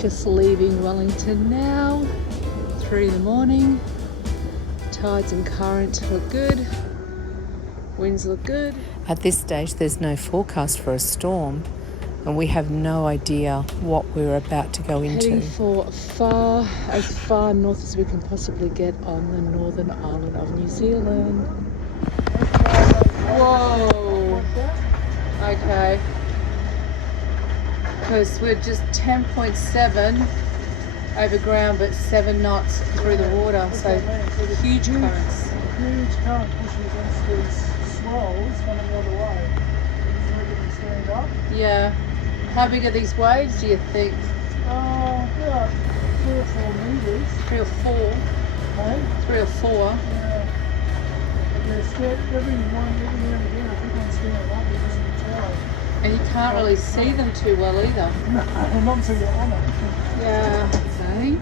Just leaving Wellington now, 3 in the morning. Tides and current look good. Winds look good. At this stage, there's no forecast for a storm, and we have no idea what we're about to go into. Heading for as far north as we can possibly get on the northern island of New Zealand. Whoa! Okay. Because we're just 10.7 over ground, but 7 knots through the water, so huge currents. Huge current pushing against these swells coming the other way. So we can stand up. Yeah. How big are these waves, do you think? About 3 or 4 meters. 3 or 4? Okay. 3 or 4? Yeah. But every now and again, I think I'm standing up because of the tide. And you can't really see them too well either. No, not until you're on it. Yeah. Okay.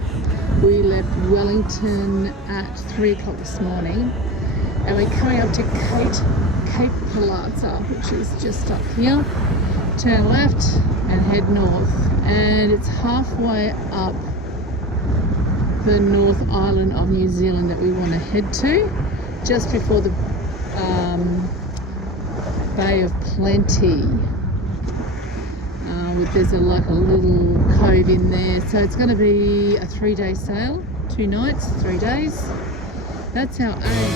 We left Wellington at 3 o'clock this morning, and we're coming up to Cape Palazzo, which is just up here. Turn left and head north, and it's halfway up the North Island of New Zealand that we want to head to, just before the Bay of Plenty. There's a little cove in there, so it's going to be a 3-day sail, 2 nights, 3 days. That's our aim.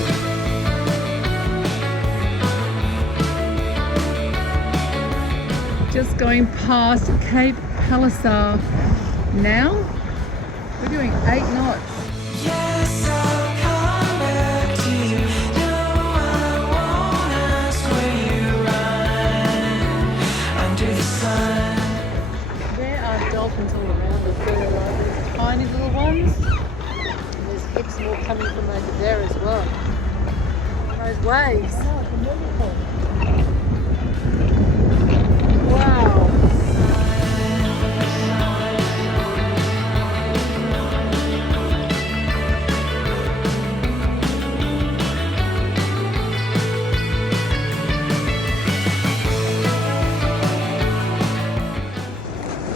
Just going past Cape Palazzo now. We're doing 8 knots. Yes, I'll come back to you. No, I won't ask where you run under the sun. There are dolphins all around us. There are like these tiny little ones. And there's heaps more coming from over there as well. Those waves. Wow.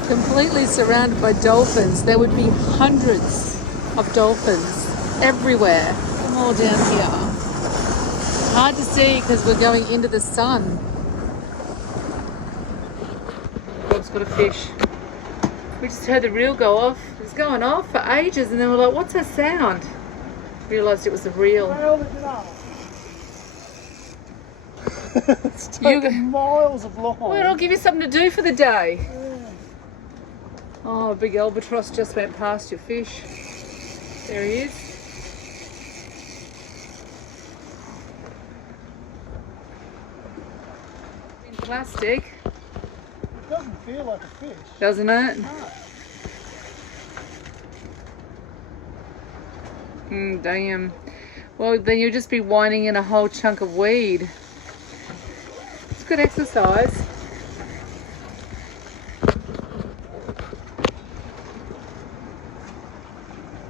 Completely surrounded by dolphins. There would be hundreds of dolphins everywhere. Them all down here. Hard to see because we're going into the sun. Rob's got a fish. We just heard the reel go off. It was going off for ages, and then we're like, what's that sound? Realised it was the reel. It's taken miles of line. Well, it'll give you something to do for the day. Oh, a big albatross just went past your fish. There he is. In plastic. It doesn't feel like a fish. Doesn't it? No. Damn. Well, then you'll just be whining in a whole chunk of weed. It's good exercise.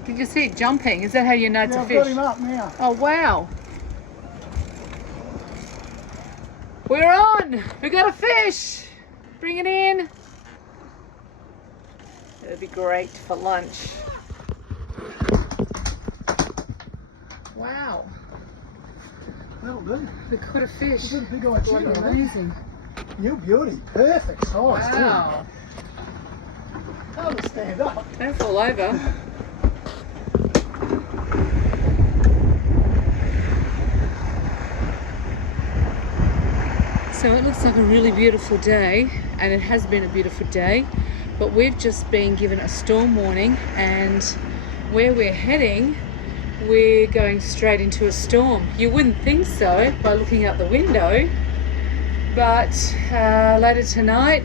Did you see it jumping? Is that how you know it's a I've fish? got him up now. Oh, wow. We're on. We got a fish. Bring it in. It'll be great for lunch. Wow. That'll do. We caught a fish. Look at the big eye chin, right? Amazing. You beauty. Perfect size. Wow. Hard to stand up. Don't fall over. So it looks like a really beautiful day, and it has been a beautiful day, but we've just been given a storm warning, and where we're heading, we're going straight into a storm. You wouldn't think so by looking out the window, but later tonight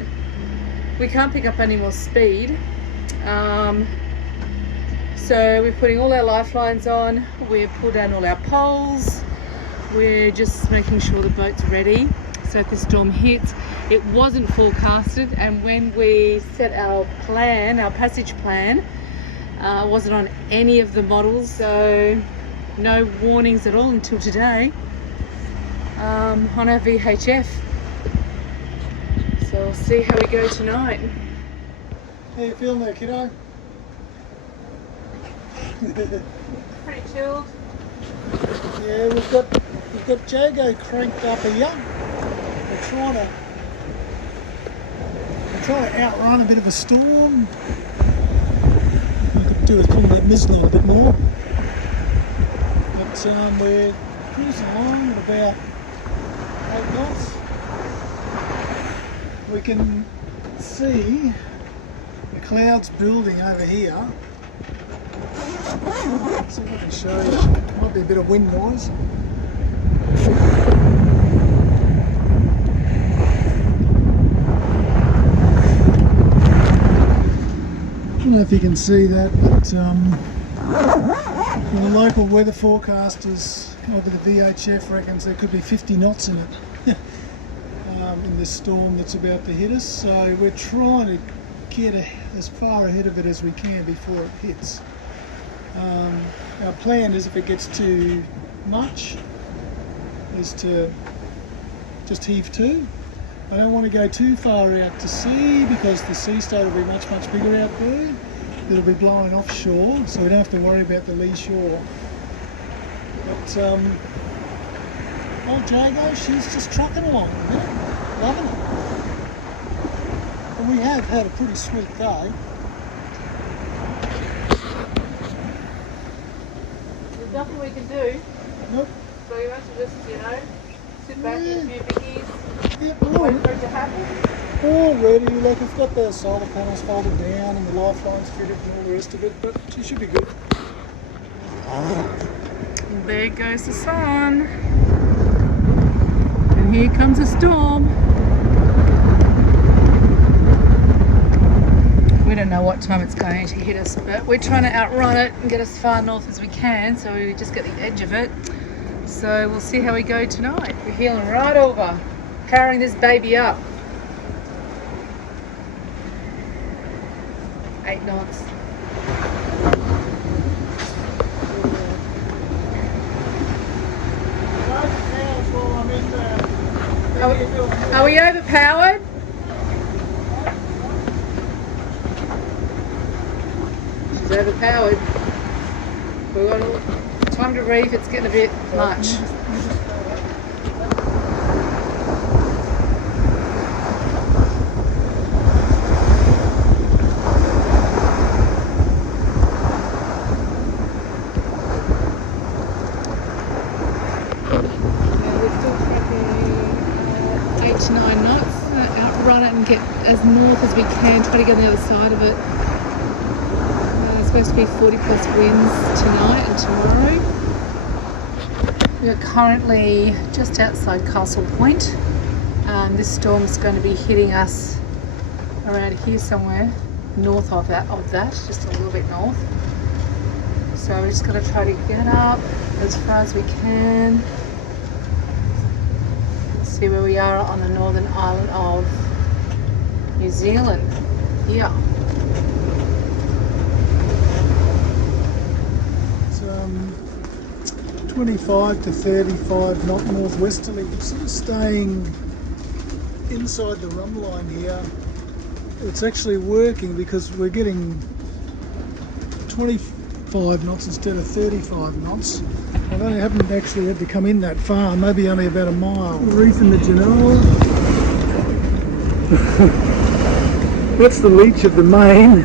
we can't pick up any more speed. So we're putting all our lifelines on, we've pulled down all our poles, we're just making sure the boat's ready. So if the storm hits, it wasn't forecasted, and when we set our plan, our passage plan, wasn't on any of the models, so no warnings at all until today on our VHF. So we'll see how we go tonight. How you feeling there, kiddo? Pretty chilled. Yeah, we've got Jago cranked up here. We're trying to outrun a bit of a storm. We could do with pulling that mist on a bit more. But we're cruising along at about 8 knots. We can see the clouds building over here. Let's see if I can show you. Might be a bit of wind noise. I don't know if you can see that, but the local weather forecasters, over the VHF, reckons there could be 50 knots in it in this storm that's about to hit us. So we're trying to get as far ahead of it as we can before it hits. Our plan is, if it gets too much, is to just heave to. I don't want to go too far out to sea because the sea state will be much bigger out there. It'll be blowing offshore, so we don't have to worry about the lee shore. But old Jago, she's just trucking along, loving it. And we have had a pretty sweet day. There's nothing we can do. Nope. So you have to just, sit back with a few biggies, Yep, wait for it to happen. already, like we've got the solar panels folded down and the lifelines fitted and all the rest of it, but she should be good. There goes the sun. And here comes a storm. We don't know what time it's going to hit us, but we're trying to outrun it and get as far north as we can, so we just get the edge of it. So we'll see how we go tonight. We're heeling right over, powering this baby up. 8 knots. Are we overpowered? She's overpowered. We've got time to reef, it's getting a bit much. Outrun it and get as north as we can, try to get on the other side of it. It's supposed to be 40 plus winds tonight and tomorrow. We are currently just outside Castle Point. This storm is going to be hitting us around here somewhere, north of that, just a little bit north. So we're just going to try to get up as far as we can. See where we are on the northern island of New Zealand. Yeah. It's 25 to 35 knot northwesterly. We're sort of staying inside the rum line here. It's actually working because we're getting 25 knots instead of 35 knots. I haven't actually had to come in that far, maybe only about a mile. Reef in the Genoa. That's the leach of the main.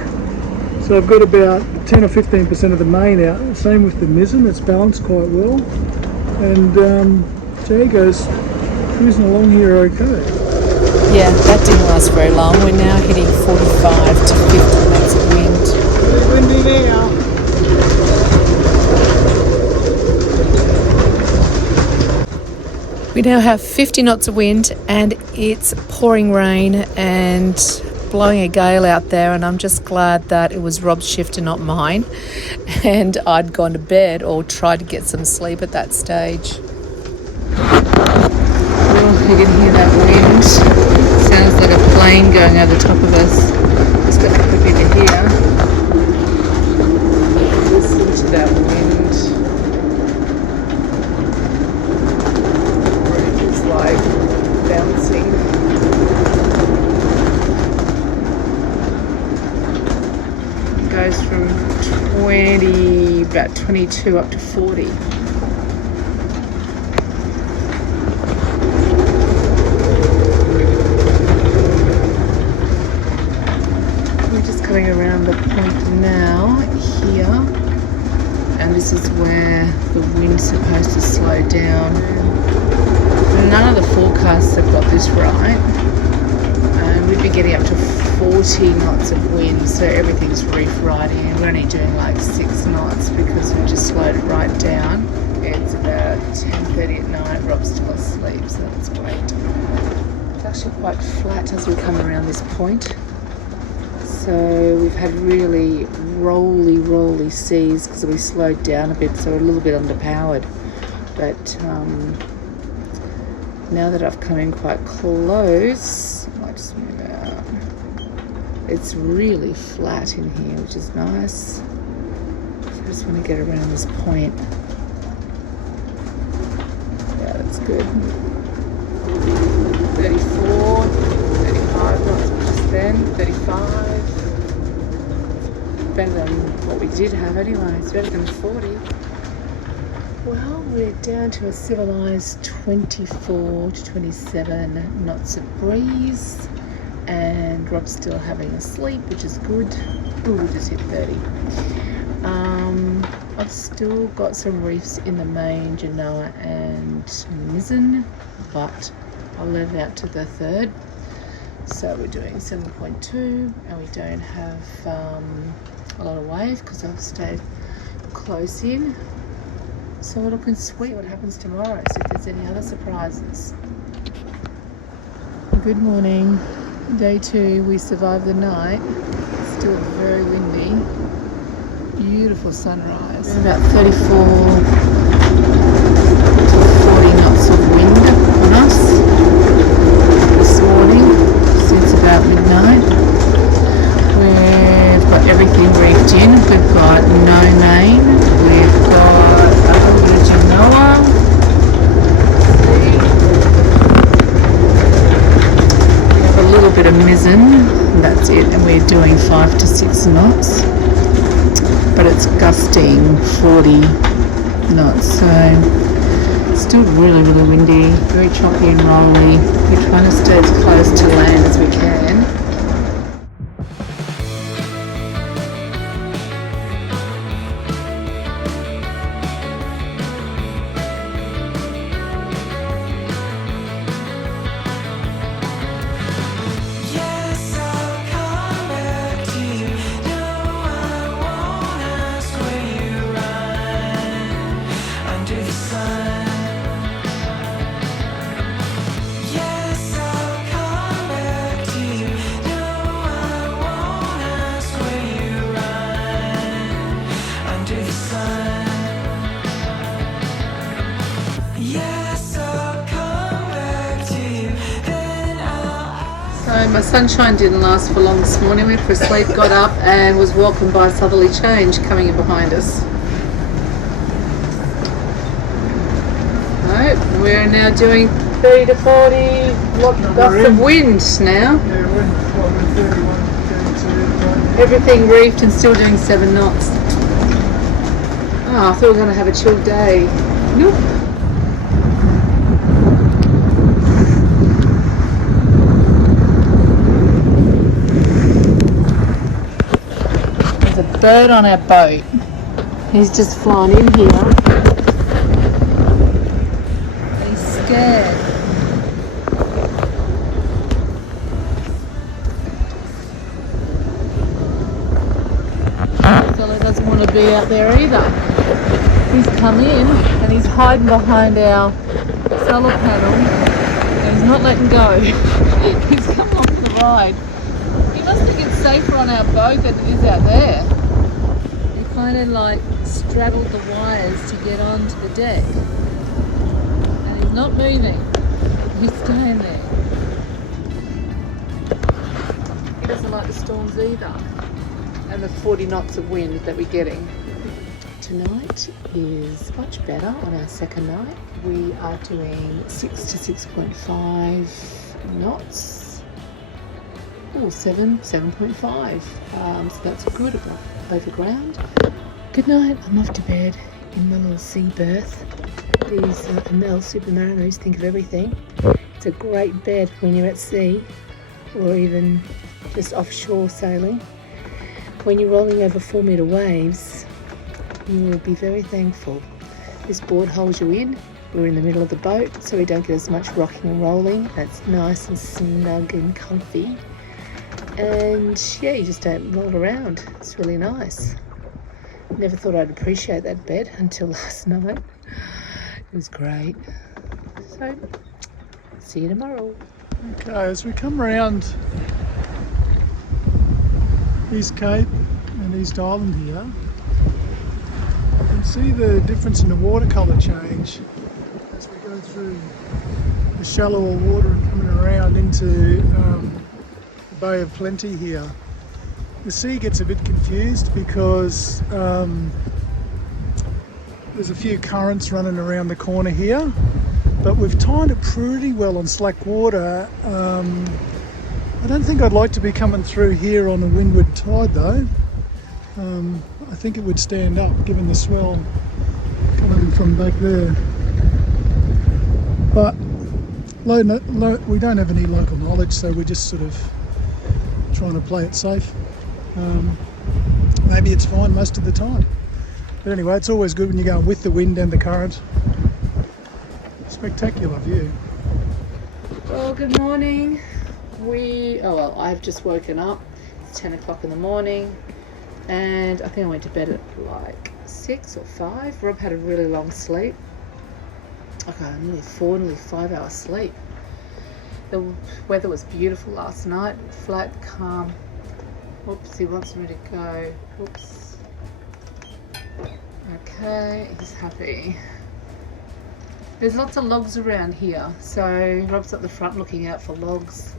So I've got about 10 or 15% of the main out. Same with the mizzen, it's balanced quite well. And Jago's cruising along here okay. Yeah, that didn't last very long. We're now hitting 45 to 50 knots of wind. Pretty windy now. We now have 50 knots of wind and it's pouring rain and blowing a gale out there, and I'm just glad that it was Rob's shift and not mine, and I'd gone to bed or tried to get some sleep at that stage. Oh, you can hear that wind. Sounds like a plane going over the top of us. Just got to quickly to here. Listen to that wind. Like bouncing. goes from about 22 up to 40. We're just coming around the point now here, and this is where the wind's supposed to slow down. None of the forecasts have got this right, and we've been getting up to 40 knots of wind, so everything's reef riding, and we're only doing like 6 knots because we just slowed it right down. It's about 10:30 at night. Rob's still asleep, so that's great. It's actually quite flat as we come around this point, so we've had really rolly seas because we slowed down a bit, so we're a little bit underpowered. But now that I've come in quite close, I might just move out. It's really flat in here, which is nice. So I just want to get around this point. Yeah, that's good. 34, 35 knots just then, 35. Better than what we did have anyway. It's better than 40. Well, we're down to a civilised 24 to 27 knots of breeze, and Rob's still having a sleep, which is good. Ooh, we just hit 30. I've still got some reefs in the main, Genoa and mizzen, but I'll let it out to the third. So we're doing 7.2, and we don't have a lot of wave because I've stayed close in. So we're looking sweet what happens tomorrow, so if there's any other surprises. Good morning. Day 2, we survived the night. Still very windy. Beautiful sunrise. About 34 to 40 knots of wind on us this morning since about midnight. We've got everything reefed in. We've got no main. We've got a little bit of Genoa. We have a little bit of mizzen. That's it. And we're doing 5 to 6 knots. But it's gusting 40 knots. So it's still really windy. Very choppy and rolly. We're trying to stay as close to land as we can. Yes, I'll come back to you. No, I won't ask where you run under the sun. Yes, I'll come back to you. No, I won't ask where you run under the sun. Yes, I'll come back to you. Then I'll So my sunshine didn't last for long this morning. Went for a sleep, got up and was welcomed by a southerly change coming in behind us. Right, we're now doing 30 to 40 gusts of wind now. Yeah, we're 31, 32. Everything reefed and still doing 7 knots. Oh, I thought we were going to have a chill day. Nope. There's a bird on our boat. He's just flown in here. He's scared. Fella doesn't want to be out there either. He's come in and he's hiding behind our solar panel and he's not letting go. He's come along for the ride. He must think it's safer on our boat than it is out there. He kind of like straddled the wires to get onto the deck and he's not moving. He's staying there. He doesn't like the storms either. And the 40 knots of wind that we're getting. Tonight is much better on our second night. We are doing 6 to 6.5 knots. Oh, 7.5. So that's good above over ground. Good night. I'm off to bed in my little sea berth. These Mel Supermariners think of everything. It's a great bed when you're at sea or even just offshore sailing. When you're rolling over 4-metre waves, you will be very thankful. This board holds you in. We're in the middle of the boat, so we don't get as much rocking and rolling. It's nice and snug and comfy. And yeah, you just don't roll around. It's really nice. Never thought I'd appreciate that bed until last night. It was great. So, see you tomorrow. Okay, as we come around East Cape and East Island here, you can see the difference in the watercolour change as we go through the shallower water and coming around into the Bay of Plenty here. The sea gets a bit confused because there's a few currents running around the corner here, but we've timed it pretty well on slack water. I don't think I'd like to be coming through here on a windward tide though. I think it would stand up given the swell coming from back there. But we don't have any local knowledge, so we're just sort of trying to play it safe. Maybe it's fine most of the time. But anyway, it's always good when you're going with the wind and the current. Spectacular view. Well, good morning. I've just woken up. It's 10 o'clock in the morning, and I think I went to bed at like 6 or 5. Rob had a really long sleep. Okay, nearly 5 hours sleep. The weather was beautiful last night, flat, calm. Oops, he wants me to go. Oops. Okay, he's happy. There's lots of logs around here, so Rob's at the front looking out for logs.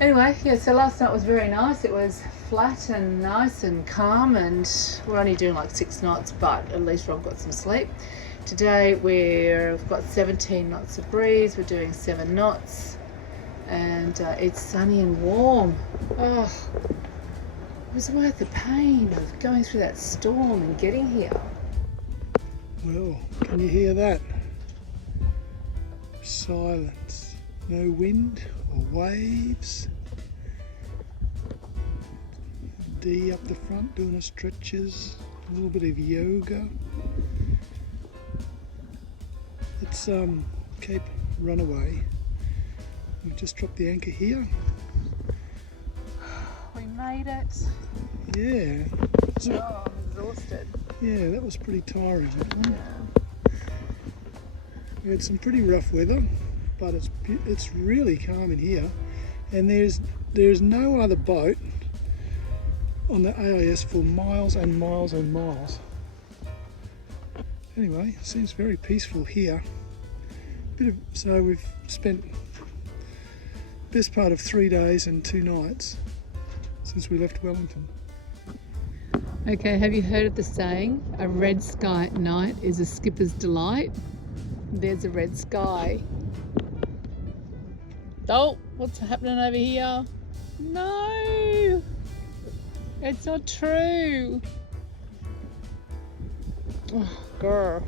Anyway, yeah, so last night was very nice. It was flat and nice and calm, and we're only doing like 6 knots, but at least Rob got some sleep. Today we've got 17 knots of breeze. We're doing 7 knots, and it's sunny and warm. Oh, it was worth the pain of going through that storm and getting here. Well, can you hear that? Silence. No wind or waves. Dee up the front doing her stretches, a little bit of yoga. It's Cape Runaway. We've just dropped the anchor here. We made it. Yeah. So, Oh, I'm exhausted. yeah, that was pretty tiring. Yeah. We had some pretty rough weather, but it's really calm in here, and there's no other boat on the AIS for miles and miles and miles. Anyway, it seems very peaceful here. So we've spent the best part of 3 days and 2 nights since we left Wellington. Okay, have you heard of the saying, a red sky at night is a skipper's delight? There's a red sky. Oh, what's happening over here? No! It's not true. Oh, girl.